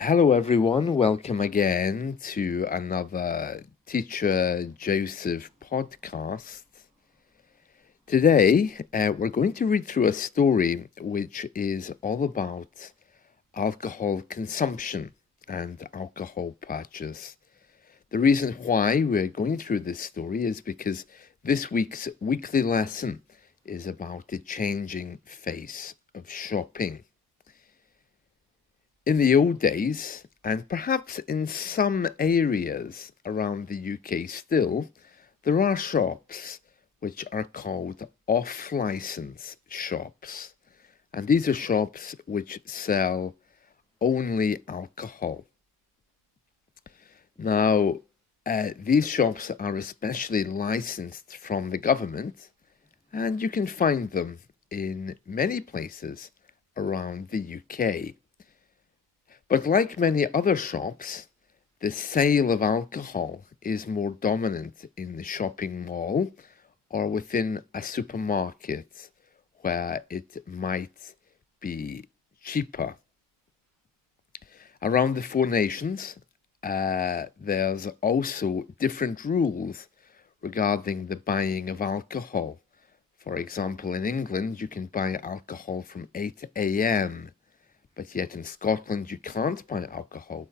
Hello, everyone. Welcome again to another Teacher Joseph podcast. Today, we're going to read through a story which is all about alcohol consumption and alcohol purchase. The reason why we're going through this story is because this week's weekly lesson is about the changing face of shopping. In the old days, and perhaps in some areas around the UK still, there are shops which are called off-license shops. And these are shops which sell only alcohol. Now, these shops are especially licensed from the government, and you can find them in many places around the UK. But like many other shops, the sale of alcohol is more dominant in the shopping mall or within a supermarket where it might be cheaper. Around the Four Nations, there's also different rules regarding the buying of alcohol. For example, in England, you can buy alcohol from 8 a.m., but yet in Scotland you can't buy alcohol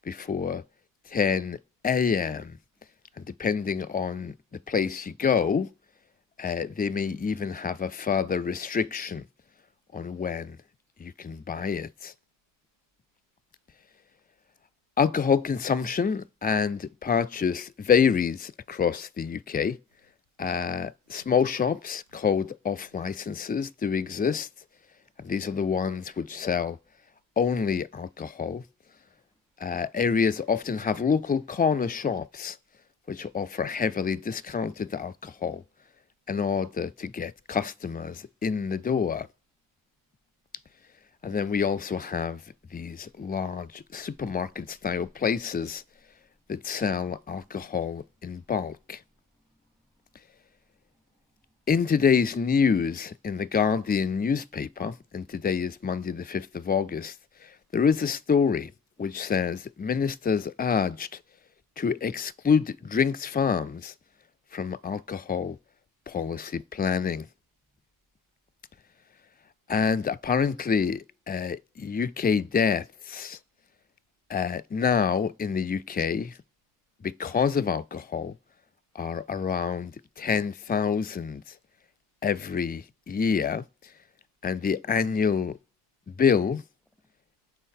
before 10 a.m. And depending on the place you go, they may even have a further restriction on when you can buy it. Alcohol consumption and purchase varies across the UK. Small shops called off licenses do exist, and these are the ones which sell only alcohol. Areas often have local corner shops which offer heavily discounted alcohol in order to get customers in the door. And then we also have these large supermarket style places that sell alcohol in bulk. In today's news in the Guardian newspaper, and today is Monday the 5th of August, there is a story which says ministers urged to exclude drinks farms from alcohol policy planning. And apparently UK deaths now in the UK because of alcohol are around 10,000 every year, and the annual bill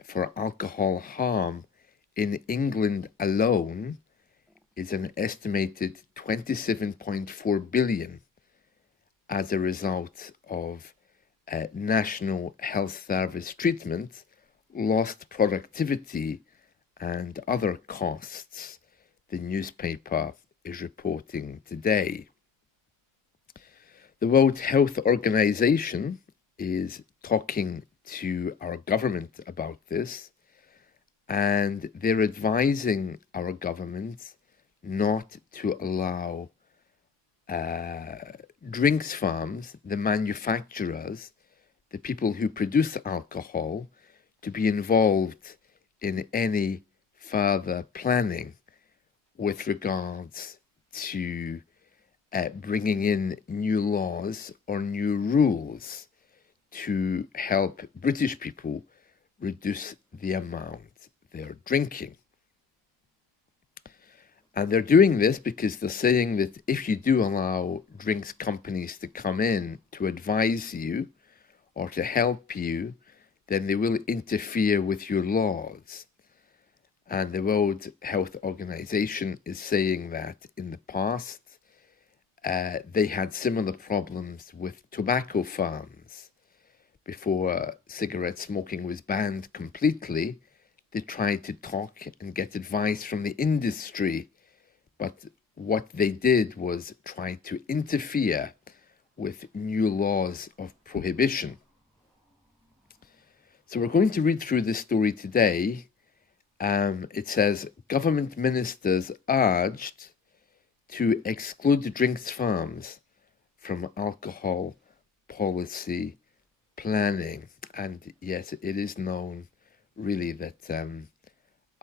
for alcohol harm in England alone is an estimated 27.4 billion as a result of National Health Service treatment, lost productivity, and other costs, the newspaper is reporting today. The World Health Organization is talking to our government about this, and they're advising our government not to allow drinks farms, the manufacturers, the people who produce alcohol, to be involved in any further planning with regards to bringing in new laws or new rules to help British people reduce the amount they're drinking. And they're doing this because they're saying that if you do allow drinks companies to come in to advise you or to help you, then they will interfere with your laws. And the World Health Organization is saying that in the past, they had similar problems with tobacco farms. Before cigarette smoking was banned completely, they tried to talk and get advice from the industry, but what they did was try to interfere with new laws of prohibition. So we're going to read through this story today. It says, government ministers urged to exclude drinks farms from alcohol policy planning. And yes, it is known really that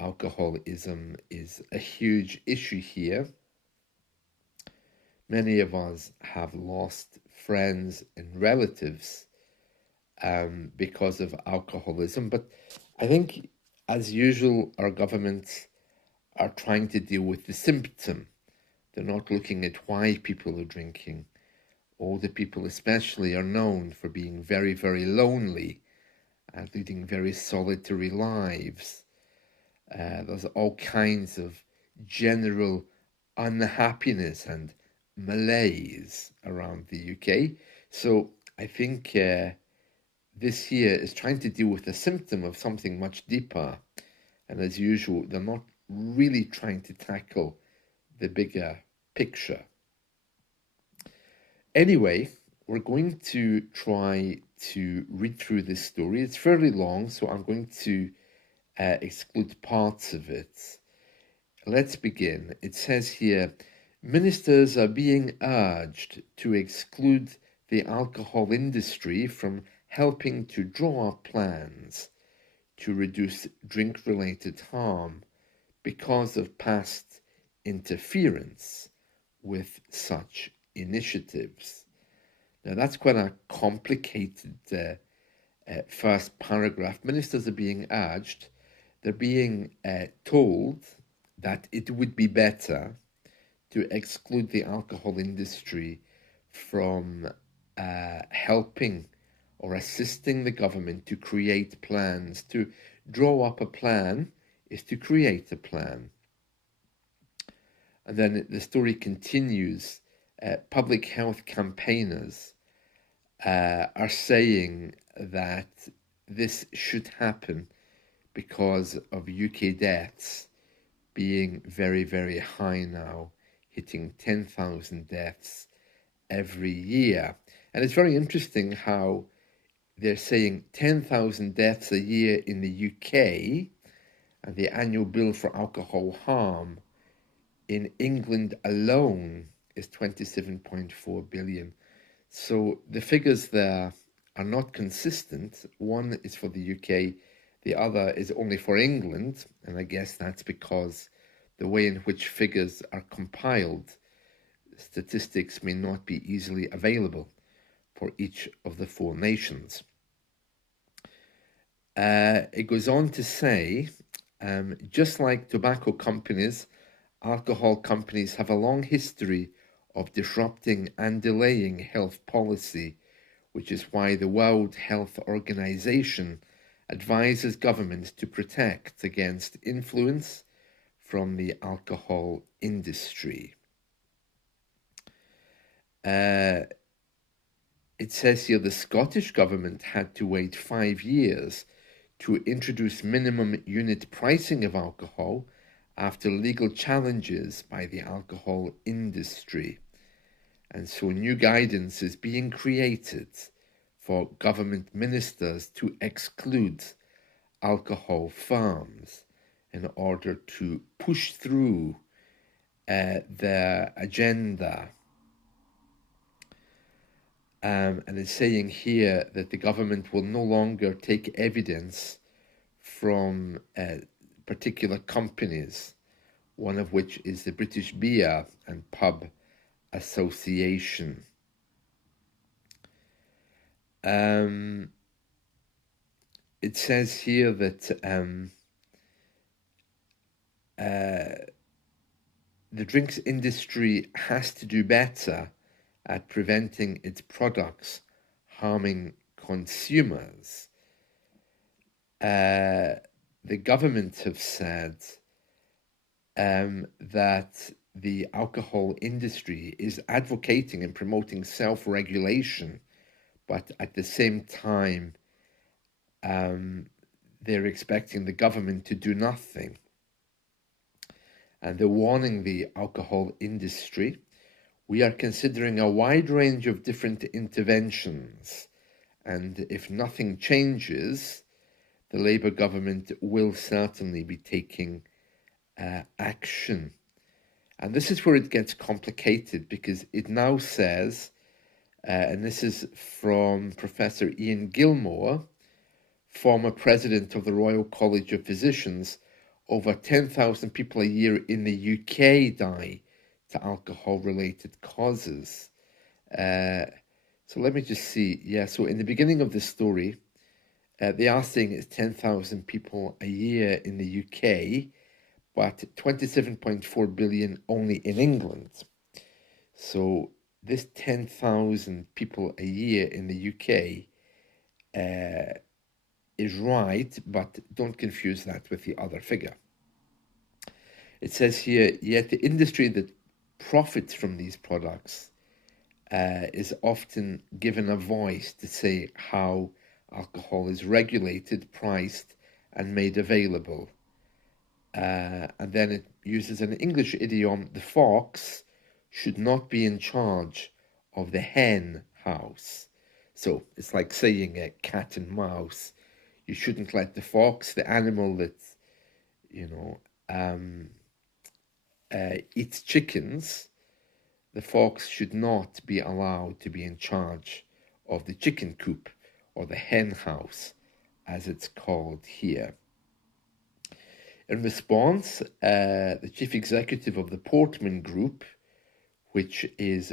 alcoholism is a huge issue here. Many of us have lost friends and relatives because of alcoholism, but I think, as usual, our governments are trying to deal with the symptom. They're not looking at why people are drinking. Older people especially are known for being very, very lonely, leading very solitary lives. There's all kinds of general unhappiness and malaise around the UK. So I think this year is trying to deal with a symptom of something much deeper. And as usual, they're not really trying to tackle the bigger picture. Anyway, we're going to try to read through this story. It's fairly long, so I'm going to exclude parts of it. Let's begin. It says here, ministers are being urged to exclude the alcohol industry from helping to draw up plans to reduce drink-related harm because of past interference with such initiatives. Now, that's quite a complicated first paragraph. Ministers are being urged, they're being told that it would be better to exclude the alcohol industry from helping or assisting the government to create plans. To draw up a plan is to create a plan. And then the story continues. Public health campaigners are saying that this should happen because of UK deaths being very, very high now, hitting 10,000 deaths every year. And it's very interesting how they're saying 10,000 deaths a year in the UK, and the annual bill for alcohol harm in England alone is 27.4 billion. So the figures there are not consistent. One is for the UK, the other is only for England, and I guess that's because the way in which figures are compiled, statistics may not be easily available for each of the four nations. It goes on to say, just like tobacco companies, alcohol companies have a long history of disrupting and delaying health policy, which is why the World Health Organization advises governments to protect against influence from the alcohol industry. It says here the Scottish government had to wait 5 years to introduce minimum unit pricing of alcohol after legal challenges by the alcohol industry. And so new guidance is being created for government ministers to exclude alcohol firms in order to push through their agenda. And it's saying here that the government will no longer take evidence from particular companies, one of which is the British Beer and Pub Association. It says here that the drinks industry has to do better at preventing its products harming consumers. The government have said that the alcohol industry is advocating and promoting self-regulation, but at the same time, they're expecting the government to do nothing. And they're warning the alcohol industry. We are considering a wide range of different interventions, and if nothing changes, the Labour government will certainly be taking action. And this is where it gets complicated, because it now says, and this is from Professor Ian Gilmore former president of the Royal College of Physicians, over 10,000 people a year in the UK die to alcohol-related causes. So let me just see. Yeah, so in the beginning of this story, they are saying it's 10,000 people a year in the UK, but 27.4 billion only in England. So this 10,000 people a year in the UK is right, but don't confuse that with the other figure. It says here, yet the industry that profits from these products is often given a voice to say how alcohol is regulated, priced, and made available. And then it uses an English idiom, the fox should not be in charge of the hen house. So it's like saying a cat and mouse. You shouldn't let the fox, the animal that, you know, eats chickens, the fox should not be allowed to be in charge of the chicken coop or the hen house, as it's called here. In response, the chief executive of the Portman Group, which is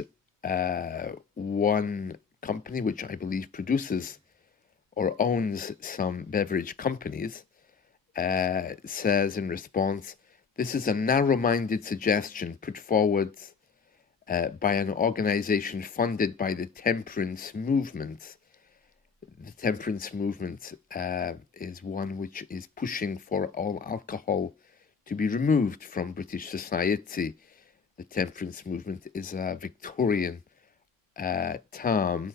one company which I believe produces or owns some beverage companies, says in response, this is a narrow-minded suggestion put forward by an organization funded by the temperance movement. The temperance movement is one which is pushing for all alcohol to be removed from British society. The temperance movement is a Victorian term.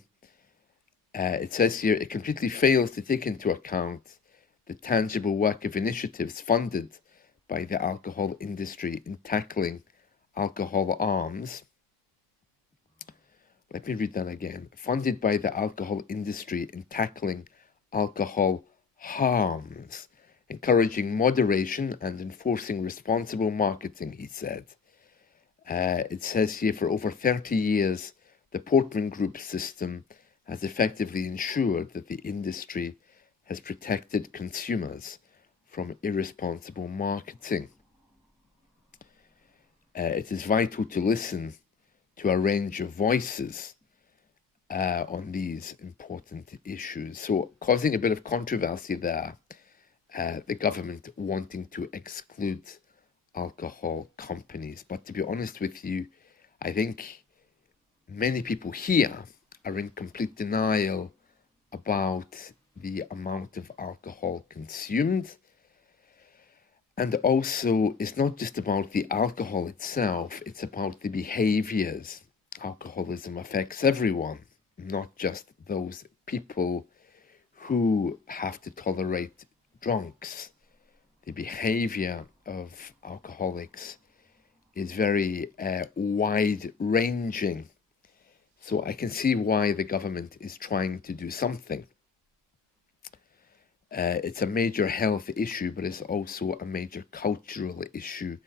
It says here, it completely fails to take into account the tangible work of initiatives funded by the alcohol industry in tackling alcohol arms. Let me read that again. Funded by the alcohol industry in tackling alcohol harms, encouraging moderation and enforcing responsible marketing, he said. It says here, for over 30 years, the Portman Group system has effectively ensured that the industry has protected consumers from irresponsible marketing. It is vital to listen to a range of voices on these important issues. So causing a bit of controversy there, the government wanting to exclude alcohol companies. But to be honest with you, I think many people here are in complete denial about the amount of alcohol consumed. And also, it's not just about the alcohol itself, it's about the behaviors. Alcoholism affects everyone, not just those people who have to tolerate drunks. The behavior of alcoholics is very wide-ranging. So I can see why the government is trying to do something. It's a major health issue, but it's also a major cultural issue.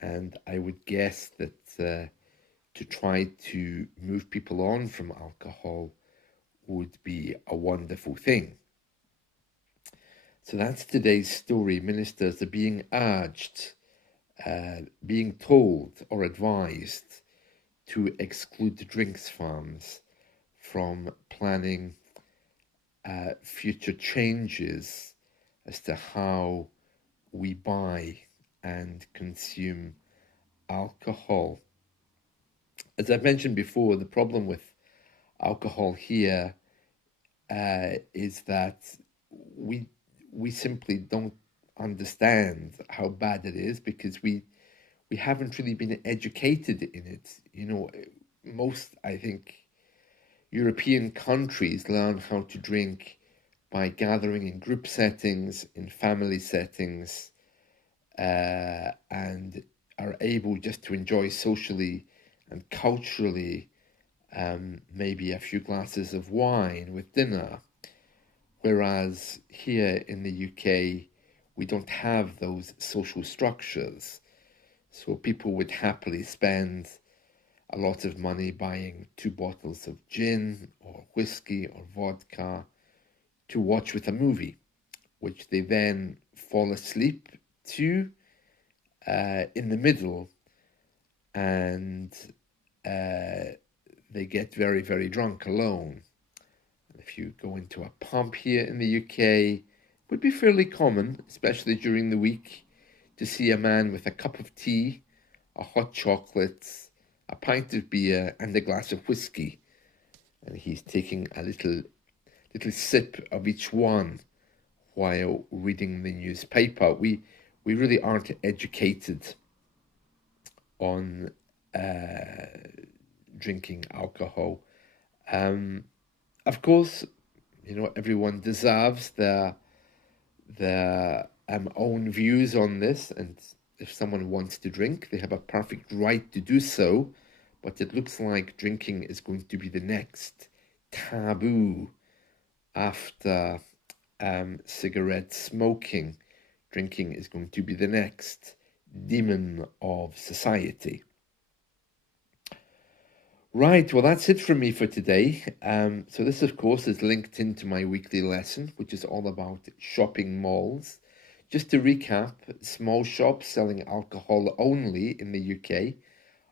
And I would guess that to try to move people on from alcohol would be a wonderful thing. So that's today's story. Ministers are being urged, being told or advised to exclude drinks farms from planning future changes as to how we buy and consume alcohol. As I've mentioned before, the problem with alcohol here is that we simply don't understand how bad it is because we haven't really been educated in it. You know, most, I think, European countries learn how to drink by gathering in group settings, in family settings, and are able just to enjoy socially and culturally maybe a few glasses of wine with dinner. Whereas here in the UK, we don't have those social structures. So people would happily spend a lot of money buying 2 bottles of gin or whiskey or vodka to watch with a movie. which they then fall asleep to in the middle, and they get very, very drunk alone. If you go into a pub here in the UK, it would be fairly common, especially during the week, to see a man with a cup of tea, a hot chocolate, a pint of beer, and a glass of whiskey, and he's taking a little sip of each one while reading the newspaper. We really aren't educated on drinking alcohol. Of course, everyone deserves their own views on this, and if someone wants to drink, they have a perfect right to do so. But it looks like drinking is going to be the next taboo after cigarette smoking. Drinking is going to be the next demon of society. Right, well, that's it from me for today. So this, of course, is linked into my weekly lesson, which is all about shopping malls. Just to recap, small shops selling alcohol only in the UK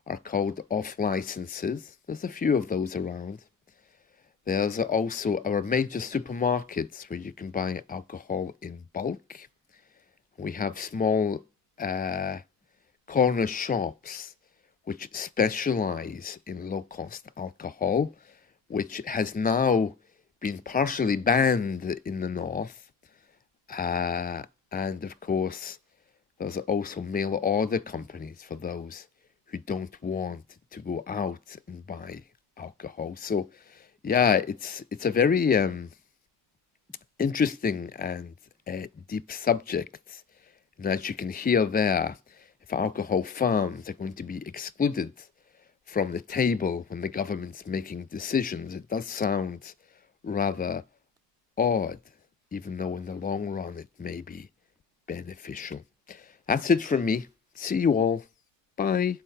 are called off licenses. There's a few of those around. There's also our major supermarkets where you can buy alcohol in bulk. We have small corner shops which specialize in low-cost alcohol, which has now been partially banned in the north. And of course, there's also mail order companies for those who don't want to go out and buy alcohol. So yeah, it's a very interesting and deep subject. And as you can hear there, if alcohol farms are going to be excluded from the table when the government's making decisions, it does sound rather odd, even though in the long run it may be beneficial. That's it from me. See you all. Bye.